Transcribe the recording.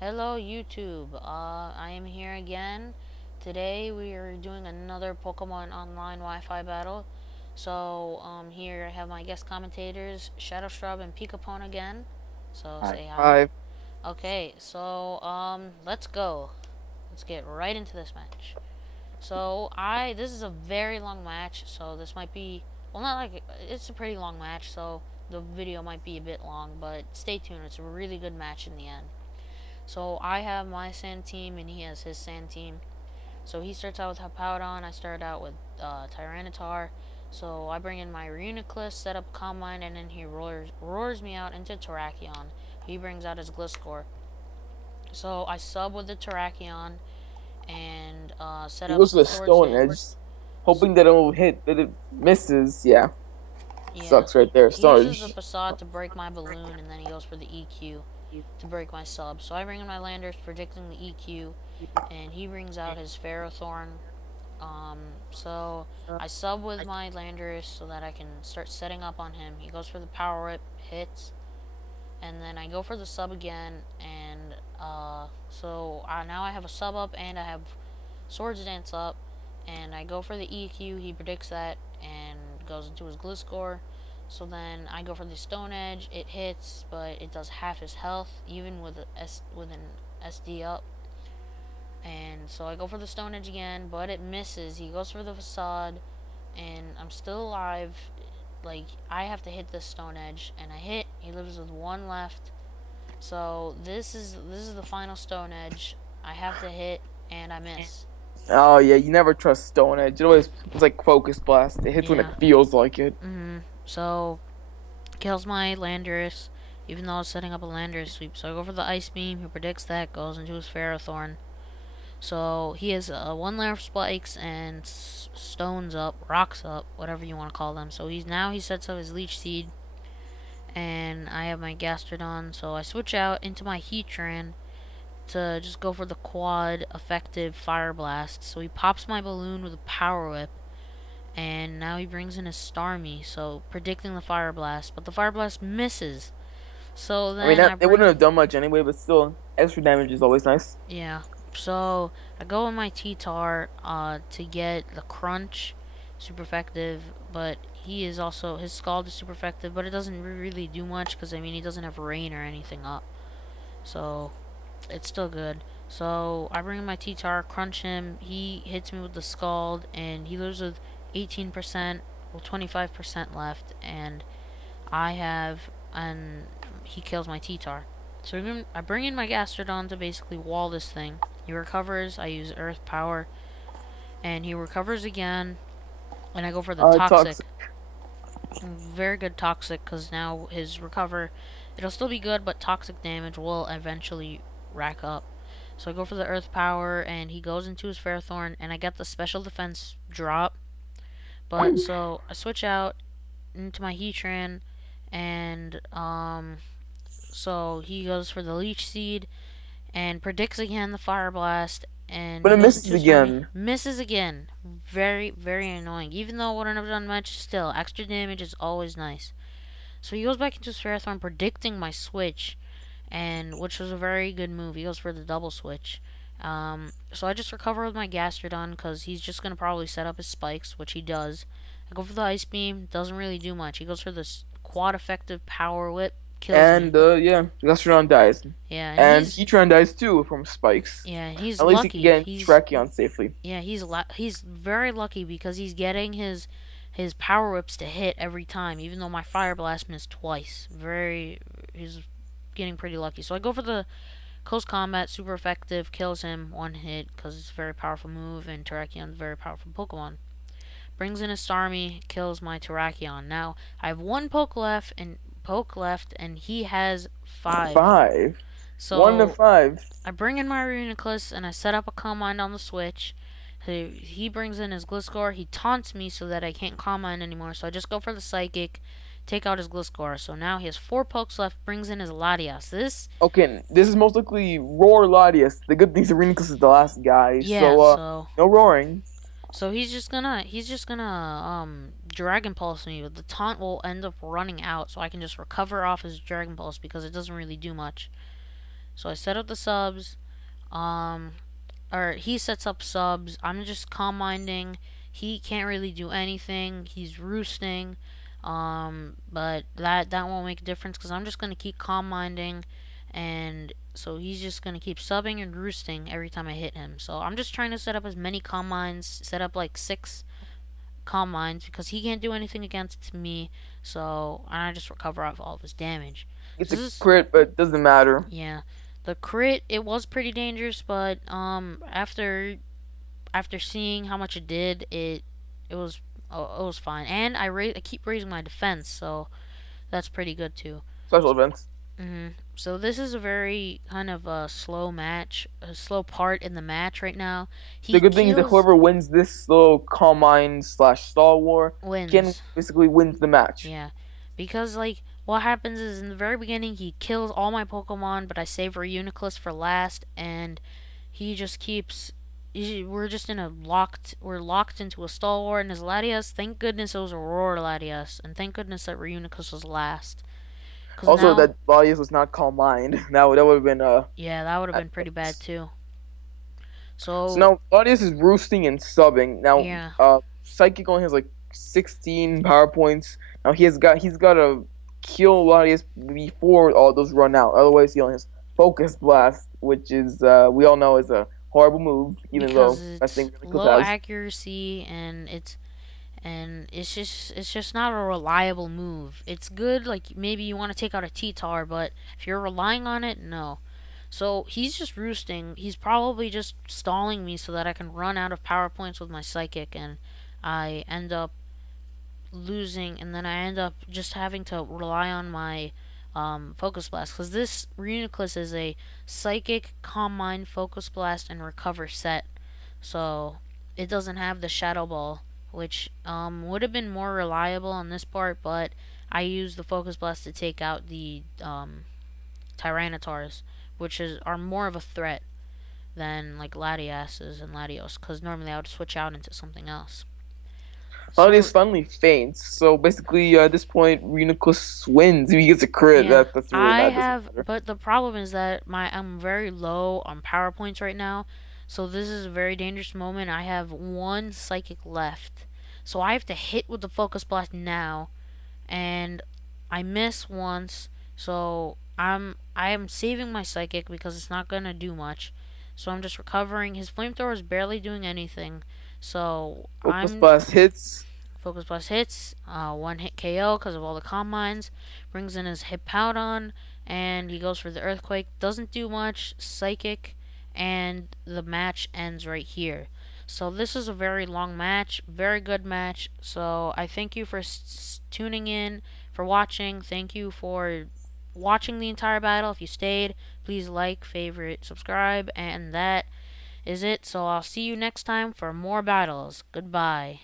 Hello YouTube, I am here again. Today we are doing another Pokemon Online Wi-Fi battle. So, here I have my guest commentators, Shadow Shrub and Pikapone again. So, High say hi. five. Okay, so, let's go. Let's get right into this match. So, this is a very long match, so this might be, well, not like, it's a pretty long match, so the video might be a bit long, but stay tuned, it's a really good match in the end. So I have my sand team and he has his sand team. So he starts out with Hippowdon. I start out with Tyranitar. So I bring in my Reuniclus, set up Combine, and then he roars me out into Terrakion. He brings out his Gliscor. So I sub with the Terrakion and set He up goes to the Swords stone edge, Dance. hoping that it'll hit, that it misses. Yeah, Yeah, sucks right there. he Stone uses the edge. Facade to break my balloon, and then he goes for the EQ to break my sub. So I bring in my Landers, predicting the EQ, and he brings out his Ferrothorn. So I sub with my Landorus so that I can start setting up on him. He goes for the Power Whip, hits, and then I go for the sub again, and now I have a sub up and I have Swords Dance up, and I go for the EQ. He predicts that and goes into his Gliscor. So then I go for the Stone Edge. It hits, but it does half his health, even with an SD up. And so I go for the Stone Edge again, but it misses. He goes for the Facade, and I'm still alive. Like, I have to hit this Stone Edge, and I hit. He lives with one left. So this is the final Stone Edge. I have to hit, and I miss. Oh yeah, you never trust stone edge. It's like focus blast. It hits when it Yeah. feels like it. So kills my Landorus, even though I was setting up a Landorus sweep. So I go for the Ice Beam. He predicts that, goes into his Ferrothorn. So he has one layer of spikes and stones up, rocks up, whatever you want to call them. So he sets up his Leech Seed, and I have my Gastrodon. So I switch out into my Heatran to just go for the quad effective Fire Blast. So he pops my balloon with a Power Whip, and now he brings in his Starmie. So predicting the Fire Blast, but the Fire Blast misses. So I mean, then I they wouldn't bring have done much anyway, but still, extra damage is always nice. Yeah. So I go with my T-Tar to get the Crunch, super effective, but his Scald is super effective, but it doesn't really do much because I mean he doesn't have Rain or anything up, so it's still good. So I bring in my T-Tar, crunch him. He hits me with the Scald, and he lives with 18%, well 25% left, and I have and he kills my T-Tar. So I bring in my Gastrodon to basically wall this thing. He recovers, I use Earth Power, and he recovers again, and I go for the Toxic. Toxic. Very good Toxic, because now his recover, it'll still be good, but Toxic damage will eventually rack up. So I go for the Earth Power, and he goes into his Ferrothorn, and I get the Special Defense drop. But, so, I switch out into my Heatran, and, so he goes for the Leech Seed, and predicts again the Fire Blast, and But he it goes misses into his Starmie. again. Misses again. Very, very annoying. Even though it wouldn't have done much, still, extra damage is always nice. So he goes back into his Ferrothorn, predicting my switch, and which was a very good move. He goes for the double switch. So I just recover with my Gastrodon, because he's just going to probably set up his spikes, which he does. I go for the Ice Beam, doesn't really do much. He goes for this quad effective Power Whip, kills me. And yeah, Gastrodon dies. Yeah, and And Heatran dies too from spikes. he's At least he can lucky. get Tracheon safely. He's very lucky because he's getting his power whips to hit every time, even though my fire blast missed twice. He's getting pretty lucky. So I go for the close combat, super effective, kills him one hit because it's a very powerful move, and Terrakion's a very powerful Pokemon. Brings in a Starmie, kills my Terrakion. Now I have one poke left, and he has five. 5. 1 to So 5. I bring in my Reuniclus and I set up a Calm Mind on the Switch. He brings in his Gliscor. He taunts me so that I can't Calm Mind anymore. So I just go for the Psychic, take out his Gliscor. So now he has 4 pokes left, brings in his Latias. Okay, this is most likely Roar Latias. The good thing is Arenicus is the last guy, Yeah, so so no roaring. he's just gonna Dragon Pulse me, but the taunt will end up running out, so I can just recover off his Dragon Pulse because it doesn't really do much. So I set up the subs. Um, or he sets up subs. I'm just calm minding. He can't really do anything. He's roosting. But that won't make a difference because I'm just gonna keep calm minding, and so he's just gonna keep subbing and roosting every time I hit him. So I'm just trying to set up as many calm minds. Set up like 6 calm minds because he can't do anything against me. So I just recover off all of his damage. It's This a is crit, but it doesn't matter. yeah. The crit, it was pretty dangerous, but after seeing how much it did, it was fine. And I keep raising my defense, so that's pretty good too. Special events. So this is a very kind of a slow match, a slow part in the match right now. The He good thing is that kills whoever wins this little Calm Mind slash Star War can wins. basically wins the match. Yeah, because like what happens is in the very beginning he kills all my Pokemon, but I save Reuniclus for last, and he just keeps. We're just in a locked. We're locked into a stall war, and his Latias. Thank goodness it was Aurora Latias, and thank goodness that Reuniclus was last. Cause Also, now, that Latias was not Calm Mind. Now that would have been yeah, that would have been pretty bad too. So now Latias is roosting and subbing. Now yeah, Psychic only has like 16 power points. Now he's got to kill Latias before all those run out. Otherwise, he only has Focus Blast, which is we all know is a horrible move. Even because though that it's thing really low has. accuracy and it's just not a reliable move. It's good like maybe you want to take out a T-Tar, but if you're relying on it, no. So he's just roosting. He's probably just stalling me so that I can run out of power points with my psychic, and I end up losing, and then I end up just having to rely on my focus blast because this Reuniclus is a psychic, calm mind, focus blast, and recover set. So it doesn't have the shadow ball, which would have been more reliable on this part, but I used the focus blast to take out the Tyrannotars, which are more of a threat than like Latiases and Latios, because normally I would switch out into something else. So Latias finally faints. So basically, at this point, Reuniclus wins if he gets a crit. yeah, That's really I not doesn't have, matter. but the problem is that I'm very low on power points right now. So this is a very dangerous moment. I have one psychic left, so I have to hit with the focus blast now, and I miss once. So I am saving my psychic because it's not gonna do much. So I'm just recovering. His flamethrower is barely doing anything. So Focus I'm Blast hits. Focus Blast hits, one hit KO because of all the calm mines. Brings in his Hippowdon, and he goes for the Earthquake. Doesn't do much. Psychic, and the match ends right here. So this is a very long match, very good match. So I thank you for tuning in, for watching. Thank you for watching the entire battle. If you stayed, please like, favorite, subscribe, and that is it. So I'll see you next time for more battles. Goodbye.